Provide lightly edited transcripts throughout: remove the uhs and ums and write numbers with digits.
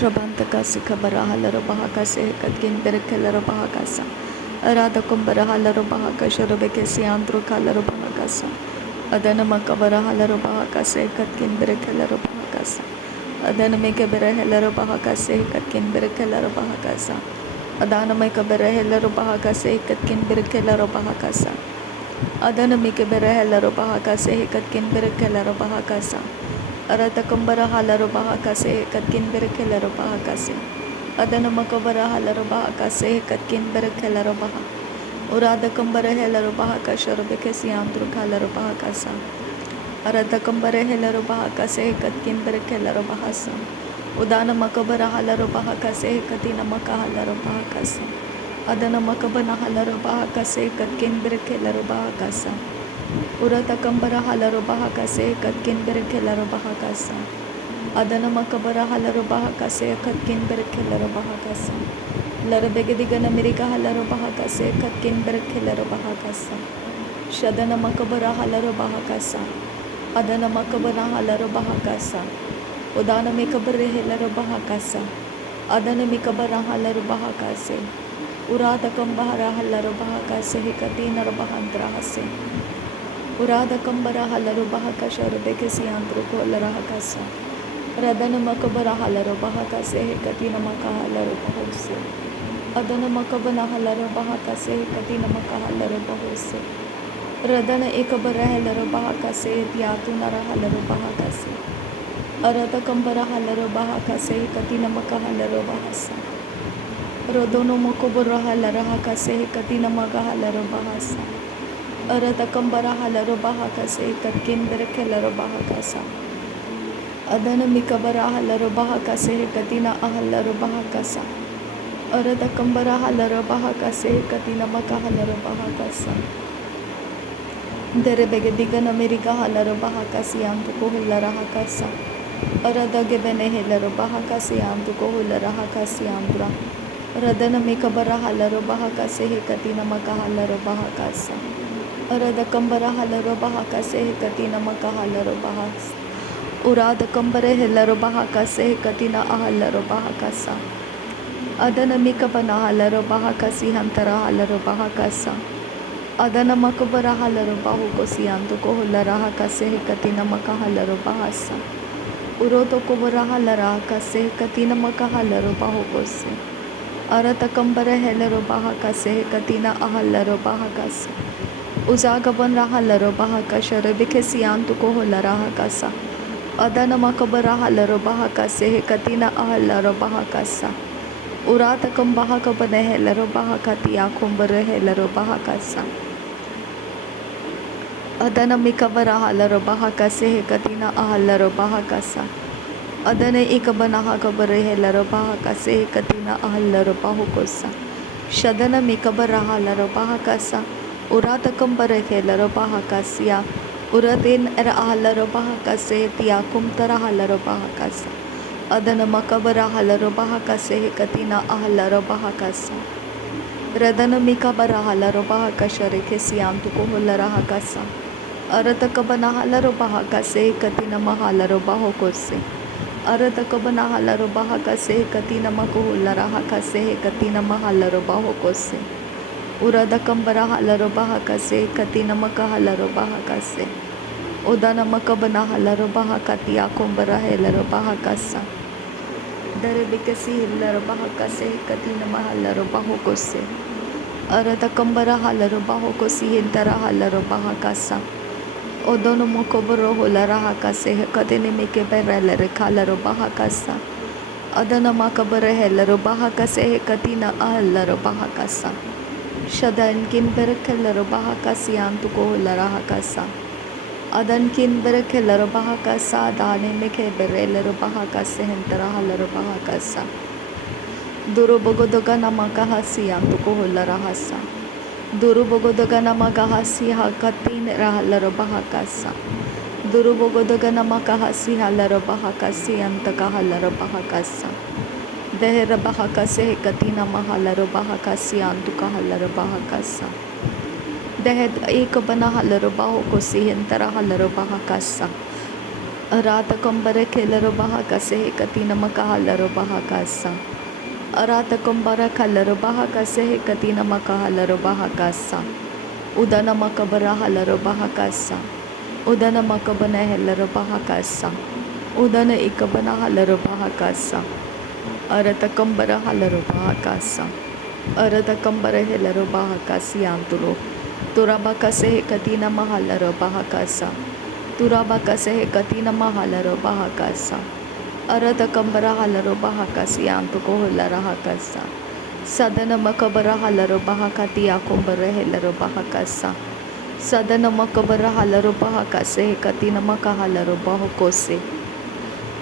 Rabantaka Sikabarahala Bahakase Katkin Berekela Bahakasa Arada Kumbarahala Bahakasha Rebekesi Andru Kala Bahakasa Adana Makabarahala Bahakase Katkin Berekela Bahakasa Adana Mekaberahela Bahakase Katkin Berekela Bahakasa Adana Mekaberahela Bahakase Katkin Berekela Bahakasa Adana Mekaberahela Bahakase Katkin Berekela Bahakasa Arata Kumbara Halar Bahakase, Katkin Berekelar Bahakase, Adana Makabara Halar Bahakase, Katkin Berekelar Baha, Urada Kumbara Helar Bahakasha Rebekesi Andru Kalar Bahakasa, Arata Kumbara Helar Bahakase, Katkin Berekelar Bahasa, Udana Makabara Halar Bahakase, Katina Makahalar Bahakasa, Adana Makabana Halar Bahakase, Katkin Berekelar Bahakasa. Urata Kambara Halar Bahakase, Katkin Berekelar Bahakasa. Adana Makabara Halar Bahakase, Katkin Berekelar Bahakasa. Larabegadigana Mirika Halar Bahakase, Katkin Berekelar Bahakasa. Shadana Makabara Halar Bahakasa. Adana Makabara Halar Bahakasa. Udana Mikabare Helar Bahakasa. Adana Mikabara Halar Bahakase. Urada Kambara Halar Bahakase, Katina Bahandra Hase. Urada Kambara Halaru Bahakasha Rebekesi Andru Kolarahakasa Radana Makabara Halaru Bahakase Katina Makahalaru Bahose Adana Makabana Halaru Bahakase Katina Makahalaru Bahose Radana Ekabara Halaru Bahakase Tiatunara Halaru Bahakase Arada Kambara Halaru Bahakase Katina Makahalaru Bahasa Rodono Makobara Halarahakase Katina Makahalaru Bahasa Arata Kambara Halar Bahakase, Katkin Berekelar Bahakasa. Adana Mikabara Halar Bahakase, Katina Ahalar Bahakasa. Arata Kambara Halar Bahakase, Katina Makahalar Bahakasa. Derebegadigan America Halar Bahakasi Antuko Hilarahakasa. Arada Gebene Hilar Bahakasi Antuko Hilarahakasi Ambra. Radana Mikabara Halar Bahakase, Katina Makahalar Bahakasa. Arada Kambara Halar Bahakase, Katina Makahalar Bahas. Urada Kambare Hilar Bahakase, Katina Ahalar Bahakasa. Adana Mikabana Halar Bahakasi Hantara Halar Bahakasa. Adana Makabara Halar Bahukosi Antuko Hularahakase, Katina Makahalar Bahasa. Uroto Kubara Halarahakase, Katina Makahalar Bahukose. Arata Kambare Hilar Bahakase, Katina Ahalar Bahakasa. Uzagaban Rahalar Bahakasha Rebekesi Antuko Hularahakasa. Adana Makabara Halar Bahakase, Katina Ahalar Bahakasa. Urata Kambahakabane Helar Bahakatia Kumbare Helar Bahakasa. Adana Mikabara Halar Bahakase, Katina Ahalar Bahakasa. Adana Ikabana Hakabare Helar Bahakase, Katina Ahalar Bahukosa. Shadana Mikabara Halar Bahakasa. Urata Kambare Helar Bahakasia. Uratin Era Halar Bahakase, Tiakum Tara Halar Bahakasa. Adana Makabara Halar Bahakase, Katina Ahalar Bahakasa. Radana Mikabara Halar Bahakasha Rekesi Antuko Hularahakasa. Arata Kabana Halar Bahakase, Katina Mahalar Bahokose. Arata Kabana Halar Bahakase, Katina Makuhularahakase, Katina Mahalar Bahokose. Urada Kambara Halar Bahakase, Katina Makahalar Bahakase. Udana Makabana Halar Bahakatia Kumbara Helar Bahakasa. Derebekesi Hilar Bahakase, Katina Mahalar Bahokose. Arada Kambara Halar Bahokosi Hintara Halar Bahakasa. Odono Mokoboro Hularahakase, Katini Mikeberele Kalar Bahakasa. Adana Makabara Helar Bahakase, Katina Ahalar Bahakasa. Shadan kin berekelar bahakasi antuko hularahakasa. Adan kin berekelar bahakasa dane meke berelar bahakase hentara halar bahakasa. Duru bogodoga namakahasi antuko hularahasa. Duru bogodoga namakahasi hakatin rahalar bahakasa. Duru bogodoga namakahasi halar bahakasi antaka halar bahakasa. Behera Bahakase, Katina Mahalar Bahakasi Antuka Halar Bahakasa. Dehed Ekabana Halar Bahokosi Hentara Halar Bahakasa. Arata kombare kelaro baha kase katina makahalaro baha kasa. Arata kombara kalaro baha kase katina makahalaro baha kasa. Udana makabara halaro baha kasa. Udana makabana helaro baha kasa. Udana ikabana halaro baha kasa. Arata kombara halaro baha kasa. Arata kombara helaro baha kasi anturo. Turaba kase katina mahalaro baha kasa. Turaba kase katina mahalaro baha kasa. Arata kambara halaro baha kasi antuko holara hakasa. Sadana makabara halaro baha kati akumbara helaro baha kasa. Sadana makabara halaro baha kase katina makahalaro baha kose.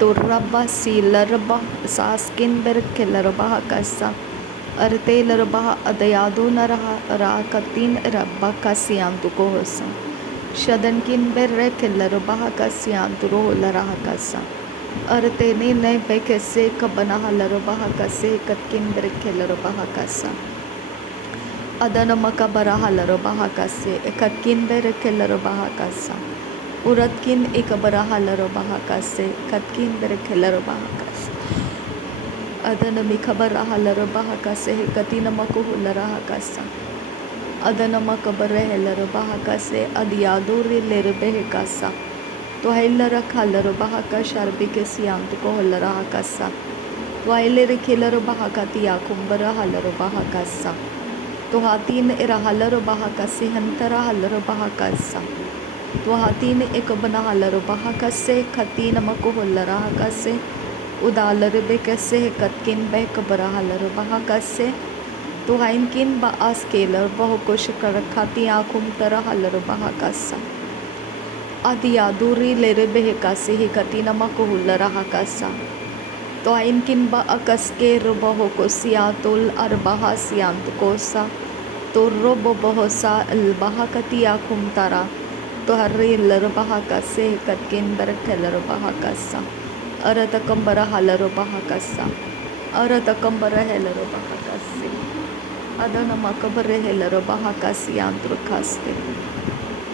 Turaba silaraba saskin berkelaro baha kasa. Arte larbaha adayado naraha rakatin rabba kasi antuko hosa. Shadankin berre kelaro baha kasi anturo laraha kasa. Arte ne nai bekese kabana halaro baha kase katkin berre kelaro baha kasa. Adana makabara halaro baha kase katkin berre kelaro baha kasa. Uratkin ikabara halaro baha kase katkin berre kelaro baha kasa. Adana mikabara halaro baha kase katina makuhulara hakasa. Adana makabara helaro baha kase adiyaduri lerbe kasa. To hellara khalaro baha ka sharbi ke siant ko holara hakasa. To helere kelaro baha katiya kumbara halaro baha kasa. To hatin era halaro baha kase hantara halaro baha kasa. To hatin ekabana halaro baha kase katina makuhulara hakase. Udalare be kase katkin be kabara halaro baha kase. तो हाइनकिन बा आस्केलर बहु कुछ कर खाती आँखों तरह huller बहा कासा आदि यादूरी लेरे बेह कासे ही कती नमक हुलरा कासा तो हाइनकिन बा अकसके रुबहो को सिया तोल अरबहा सियांत कोसा तो रोब बहुसा अलबहा कती आँखों तरह तो हर्रे लर बहा कासे कतकिन बरख लर बहा कासा अरत कंबरा हलर बहा कासा अरत कंबरा हेलर बहा कासे Adana makabare helaro baha kasi antro kaste.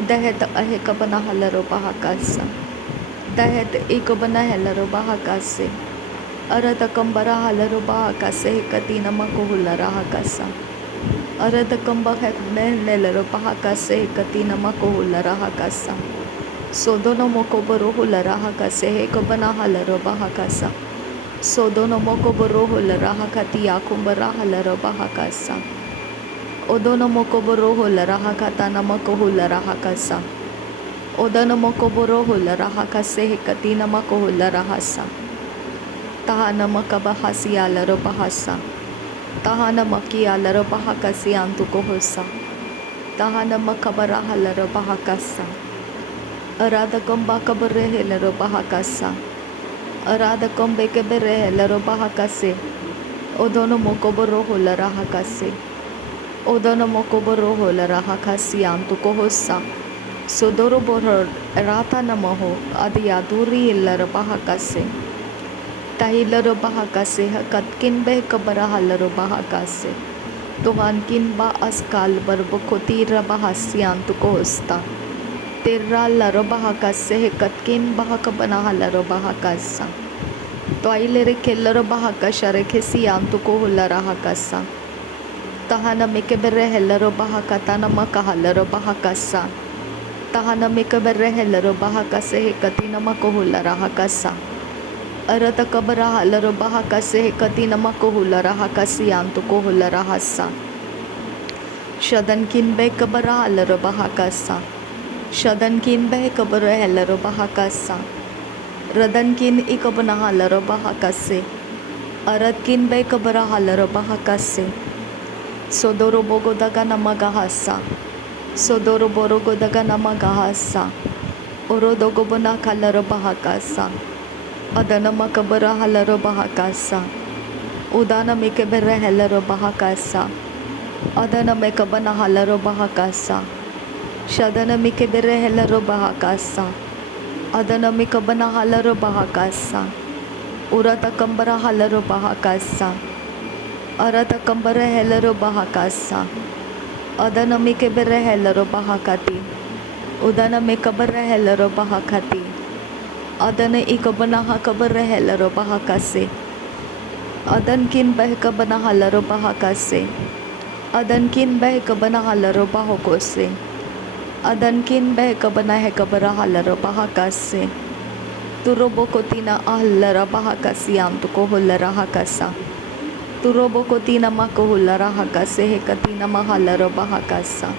Dahet ahe kabana halaro baha kasa. Dahet ekabana helaro baha kase. Arata kambara halaro baha kase katina makuhulara hakasa. Arata kamba hekne nelaro baha kase katina makuhulara hakasa. Sodono mokobaro hulara hakase kabana halaro baha kasa. Sodono mokobaro hulara hakati akumbara halaro baha kasa. Odono mokoboro holara hakata namako holara hakasa. Odono mokoboro holara hakase hekati namako holara hasa. Taha namakaba hasi alaro bahasa. Taha namaki alaro bahakasi antuko hosa. Taha namakabara halaro bahakasa. Arada komba kabare helaro bahakasa. Arada kombe kebere helaro bahakase. Odono mokoboro holara hakase. Odono mokoboro holara hakasi antuko hosa. Sodoro boror rata namaho adiyaduri illara bahakase. Tahilaro bahakase hakatkin be kabara halaro bahakase. Tuhankin ba askal barbukoti rabahasi antuko hosta. Terra laro bahakase hakatkin bahakabana halaro bahakasa. Toilere kellaro bahakashare kesi antuko holara hakasa. Tahana mekebere helaro bahakatana makahalaro bahakasa. Tahana mekebere helaro bahakase hekatina makohulara hakasa. Arata kabara halaro bahakase hekatina makohulara hakasi antuko hulara hasa. Shadankin be kabara halaro bahakasa. Shadankin be kabara helaro bahakasa. Radankin ikabana halaro bahakase. Aratkin be kabara halaro bahakase. Sodoro bogodaga namagahasa. Sodoro borogodaga namagahasa. Orodogobona kalaro bahakasa. Adana makabara halaro bahakasa. Udana mekebere helaro bahakasa. Adana mekabana halaro bahakasa. Shadana mekebere helaro bahakasa. Adana mekabana halaro bahakasa. Urata kambara halaro bahakasa. Arata kambara helaro bahakasa. Adana mekebere helaro bahakati. Udana mekabara helaro bahakati. Adana ikabana kabar helaro bahakase. Adan kin beh kabana halaro bahakase. Adan kin beh kabana halaro bahokose. Adan kin beh kabana he kabara halaro bahakase. Turobo kotina ahlara bahakasiam tu kohulara hakasa. Turobo kotina makohulara hakase he katina mahalaro bahakasa.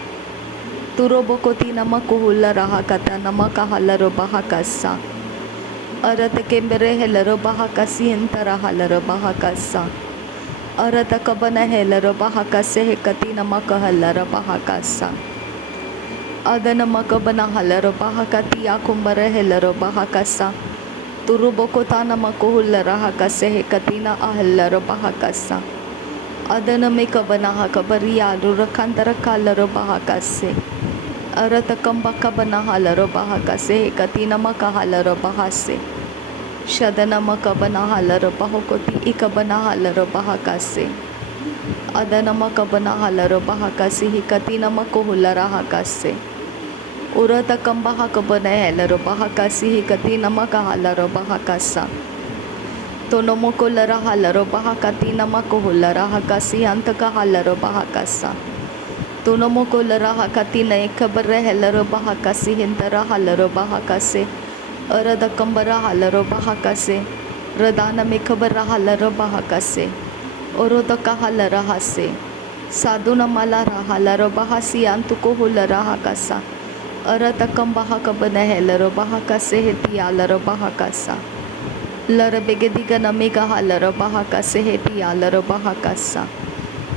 Turobo kotina makohulara hakata namakahalaro bahakasa. Arata kembere helaro bahakasi entara halaro bahakasa. Arata kabana helaro bahakase he katina makahalaro bahakasa. Adana makabana halaro bahakati akumbara helaro bahakasa. Turubo kotana makohulara hakase he katina ahalaro bahakasa. Adana mekabana hakabari alura kantara kalaro bahakase. Arata kambaka bana halaro bahakase he katina makahalaro bahase. Shadana makabana halaro bahokoti ikabana halaro bahakase. Adana makabana halaro bahakase he katina makohulara hakase. Urata kambaha kabana helaro bahakasi hi katina makahalaro bahakasa. Tonomoko lara halaro bahakatina makohulara hakasi antaka halaro bahakasa. Tonomoko lara hakatina ekabare helaro bahakasi hintara halaro bahakase. Arada kambara halaro bahakase. Radana mekabara halaro bahakase. Oroda kahalara hase. Saduna malara halaro bahasi antuko hulara hakasa. Arata kambaha kabana helaro bahakase heti alaro bahakasa. Lara begediga namiga halaro bahakase heti alaro bahakasa.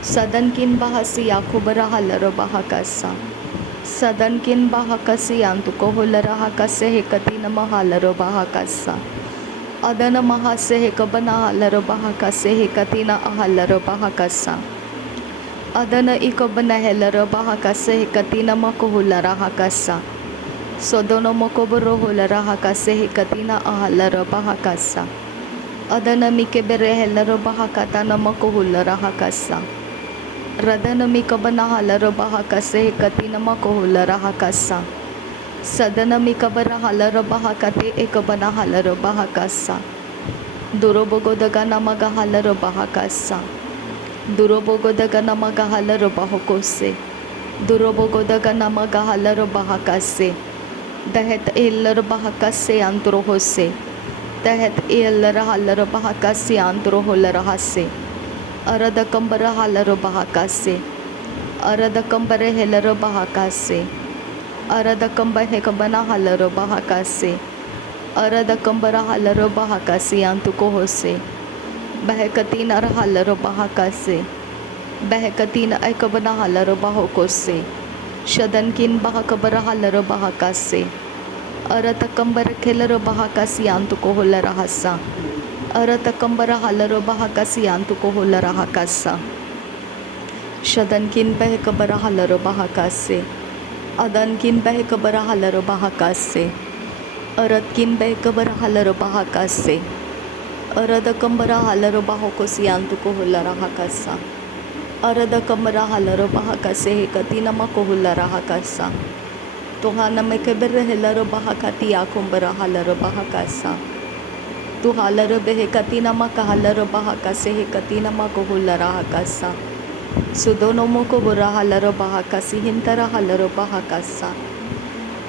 Sadankin bahasi akubara halaro bahakasa. Sadankin bahakasi antuko hulara hakase he katina mahalaro bahakasa. Adana mahase he kabana halaro bahakase he katina ahalaro bahakasa. Adana ikabana helaro bahakase he katina makohulara hakasa. Sodono mokoboro hulara hakase he katina ahalaro bahakasa. Adana mikebere helaro bahakatana makohulara hakasa. Radana mikabana halaro bahakase he katina makohulara hakasa. Sadana mikabara halaro bahakate ekabana halaro bahakasa. Durobogodaga namaga halaro bahakasa. Durobogodaga namaga halaro bahokose. Durobogodaga namaga halaro bahakase. Dahet illaro bahakase antrohose. Dahet illara halaro bahakase antroholara hase. Arada kambara halaro bahakase. Arada kambare helaro bahakase. Arada kamba hekabana halaro bahakase. Arada kambara halaro bahakase antuko hose. Bahekatina halaro bahakase. Bahekatina aikabana halaro bahokose. Shadankin bahakabara halaro bahakase. Arata kambara kelaro bahakasi antuko holara hasa. Arata kambara halaro bahakasi antuko holara hakasa. Shadankin bahakabara halaro bahakase. Adankin bahakabara halaro bahakase. Aratkin bahakabara halaro bahakase. Arada kambara halaro bahokosi antuko hulara hakasa. Arada kambara halaro bahakase he katina makohulara hakasa. Tuhana mekebere helaro bahakati akumbara halaro bahakasa. Tu halaro behe katina makahalaro bahakase he katina makohulara hakasa. Sudono mokobura halaro bahakasi hintara halaro bahakasa.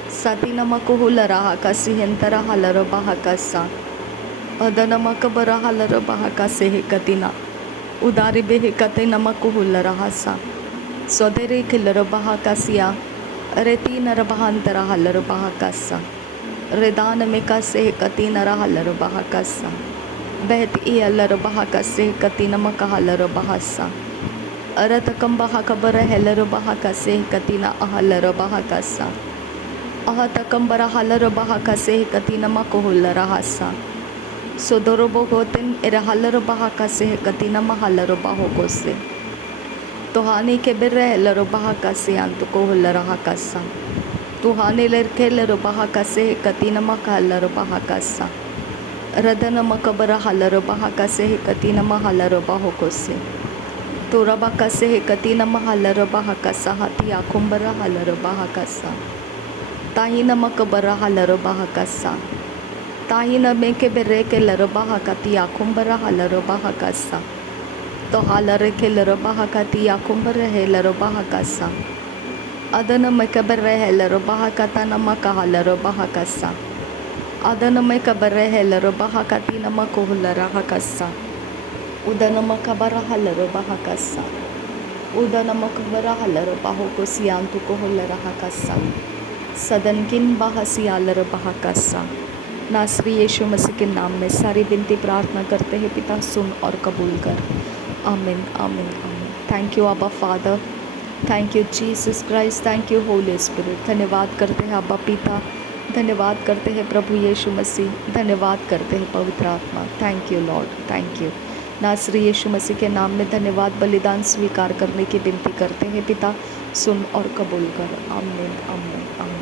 Satina makohulara hakasi hintara halaro bahakasa. Adana makabara halaro bahakase he katina. Udari behe katina makohulara hasa. Sodere kilaro bahakasiya. Reti narabahantara halaro bahakasa. Redana mekase he katina halaro bahakasa. Behti halaro bahakase he katina makahalaro bahasa. Aratakam bahakabara helaro bahakase he katina ahalaro bahakasa. Ahatakam bara halaro bahakase he katina makohulara hasa. Sodorobo goten erahalaro bahakase he katina mahalaro bahokose. Tuhani kebere helaro bahakase antuko hulara hakasa. Tuhani lerke helaro bahakase he katina makahalaro bahakasa. Radana makabara halaro bahakase he katina mahalaro bahokose. Turabakase he katina mahalaro bahakasa hati akumbara halaro bahakasa. Tahina makabara halaro bahakasa. ताही न में के बेरे के लरो बाहा काती आकुम्बरा हलरो बाहा कासा तो हालरे के लरो बाहा काती आकुम्बर है लरो बाहा कासा अदन में कबर है लरो बाहा काता नमा कहा लरो बाहा कासा अदन में कबर है लरो बाहा काती नमा को लरा कासा उदन में कबर हलरो बाहा कासा उदन में कबर हलरो बाहो को सियांतु को लरा कासा सदन किन बाहा सियालरो बाहा कासा नासरी यीशु मसीह के नाम में सारी विनती प्रार्थना करते हैं पिता, सुन और कबूल कर। आमीन आमीन आमीन। थैंक यू अब्बा father, thank you Jesus Christ, thank you Holi spirit. धन्यवाद करते हैं अब्बा पिता, धन्यवाद करते हैं प्रभु यीशु मसीह, धन्यवाद करते हैं पवित्र आत्मा। Thank you Lord, thank you. नासरी यीशु मसीह के नाम में धन्यवाद बलिदान स्वीकार करने की विनती करते हैं पिता, सुन और कबूल कर। आमीन आमीन आमीन।